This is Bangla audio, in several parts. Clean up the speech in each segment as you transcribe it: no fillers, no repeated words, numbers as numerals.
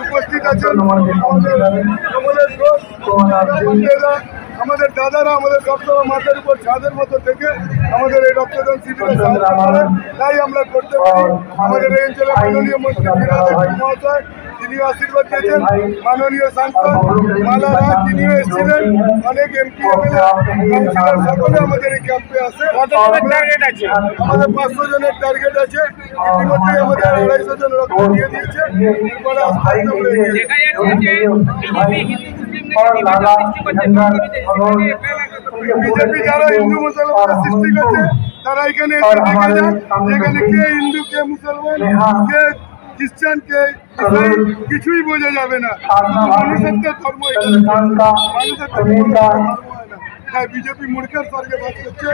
উপস্থিত আছেন আমাদের দাদারা আমাদের সবসময় মাথার উপর ছাদের মতো থেকে আমাদের এই রক্তদান শিবিরে সাহায্য করেন, তাই আমরা করতে পারি। আমাদের এই অঞ্চলের মাননীয় মন্ত্রী মহাশয় তিনিও আশীর্বাদ দিয়েছেন, মাননীয় সাংসদ মালা রায় তিনিও এসেছিলেন, অনেক এমপি এমএলএ কাউন্সিলর সকলে আমাদের এই ক্যাম্পে আসে। আমাদের 500 জনের টার্গেট আছে, ইতিমধ্যে আমাদের 250 জন রক্ত দিয়ে দিয়েছে। এরপরে আস্তে আস্তে আমরা এগিয়ে বিজেপি যারা হিন্দু মুসলমানের সৃষ্টি করছে তারা এখানে এসে দেখে যান যেখানে কে হিন্দু কে মুসলমান কে খ্রিস্টান কে ইসলাম কিছুই বোঝা যাবে না। মানুষের ধর্ম তাই বিজেপি মূর্খের স্বর্গে বাস করছে,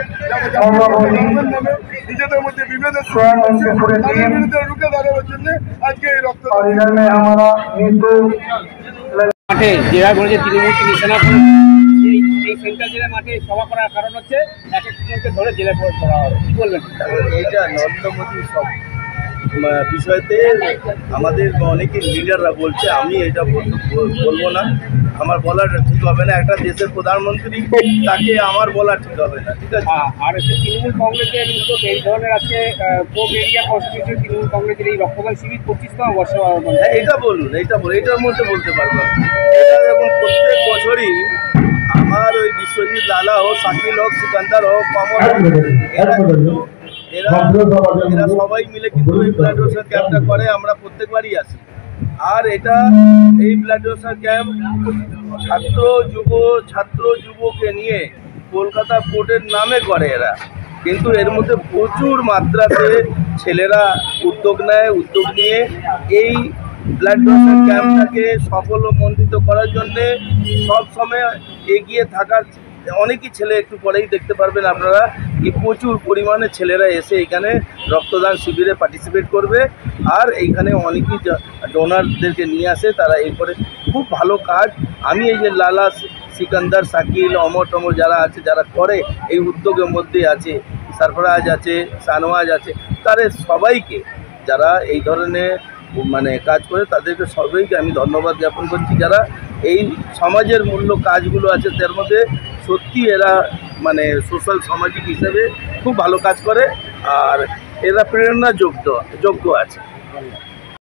নামে নিজেদের মধ্যে বিভেদের সৃষ্টি করছে, তাদের বিরুদ্ধে রুখে দাঁড়ানোর জন্য আজকে এই রক্তদান মাঠে জেলা বলেছে তৃণমূলকে নিশানা করে এই সেন্ট্রাল জেলার মাঠে সভা করার কারণ হচ্ছে এক একজনকে ধরে জেলায় করা হবে। কি বলবেন? এইটা নরেন্দ্র মোদী সব বিষয়তে আমাদের অনেকে লিডাররা বলছে, আমি এটা বলবো না, আমার বলা ঠিক হবে না। একটা দেশের প্রধানমন্ত্রী তাকে আমার বলা ঠিক হবে না, ঠিক আছে? আর হচ্ছে তৃণমূল কংগ্রেসের এই ধরনের আজকে কোপ এরিয়া কনস্টিটিউশন তৃণমূল কংগ্রেসের এই রক্তদান শিবির 25তম বর্ষ। এটা বলুন, এটার মধ্যে বলতে পারবো। এটা যেমন প্রত্যেক বছরই আমার ওই বিশ্বজিৎ লালা হোক, শাকিল হোক, সিকান্দার হোক, কমল হোক, এরা সবাই মিলে কিন্তু এই ব্লাড ডোনেশন ক্যাম্পটা করে। আমরা প্রত্যেকবারই আসি। আর এটা এই ব্লাড ডোনেশন ক্যাম্প ছাত্র যুবকে নিয়ে কলকাতা পোর্টের নামে করে এরা, কিন্তু এর মধ্যে প্রচুর মাত্রাতে ছেলেরা উদ্যোগ নিয়ে এই ব্লাড ডোনেশন ক্যাম্পটাকে সফলমণ্ডিত করার জন্যে সবসময় এগিয়ে থাকার অনেকই ছেলে, একটু পরেই দেখতে পারবেন আপনারা কি প্রচুর পরিমাণে ছেলেরা এসে এখানে রক্তদান শিবিরে পার্টিসিপেট করবে। আর এইখানে অনেকেই ডোনারদেরকে নিয়ে আসে, তারা এরপরে খুব ভালো কাজ। আমি এই যে লালা, সিকান্দার, শাকিল, অমর যারা আছে, যারা করে এই উদ্যোগের মধ্যে আছে, সরফরাজ আছে, শানওয়াজ আছে, তাদের সবাইকে যারা এই ধরনের কাজ করে তাদেরকে সবাইকে আমি ধন্যবাদ জ্ঞাপন করছি। যারা এই সমাজের মূল্য কাজগুলো আছে তার মধ্যে সত্যি এরা সোশ্যাল সামাজিক হিসেবে খুব ভালো কাজ করে, আর এরা প্রেরণাযোগ্য আছে।